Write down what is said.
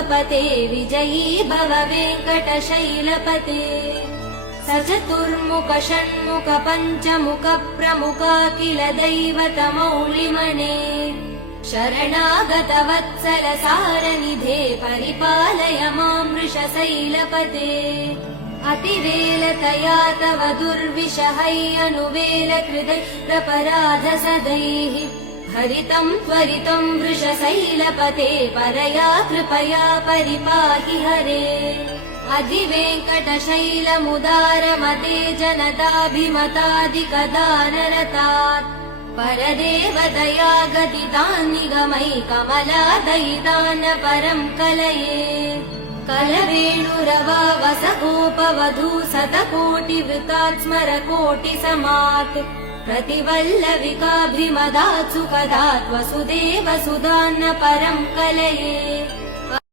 लोकपते विजयी भव वेङ्कटशैलपते सचतुर्मुख षण्मुख पञ्चमुख प्रमुखाखिल दैवतमौलिमणे शरणागत वत्सल सारनिधे परिपालय मां वृषशैलपते अतिवेलतया तव दुर्विषहैरनुवेल कृतैरपराध सदैः हरितं त्वरितं वृषशैलपते परया कृपया परिपाहि हरे अधिवेङ्कटशैलमुदारमते जनताभिमतादिकदानरतात् परदेवदया गदितान् निगमै कमलादयितान् परं कलये कलवेणुरवावसगोपवधू शतकोटिवृतात् स्मरकोटिसमात् प्रतिवल्लविकाभिमदात् सुखदात् वसुदेव सुधान्न परं कलये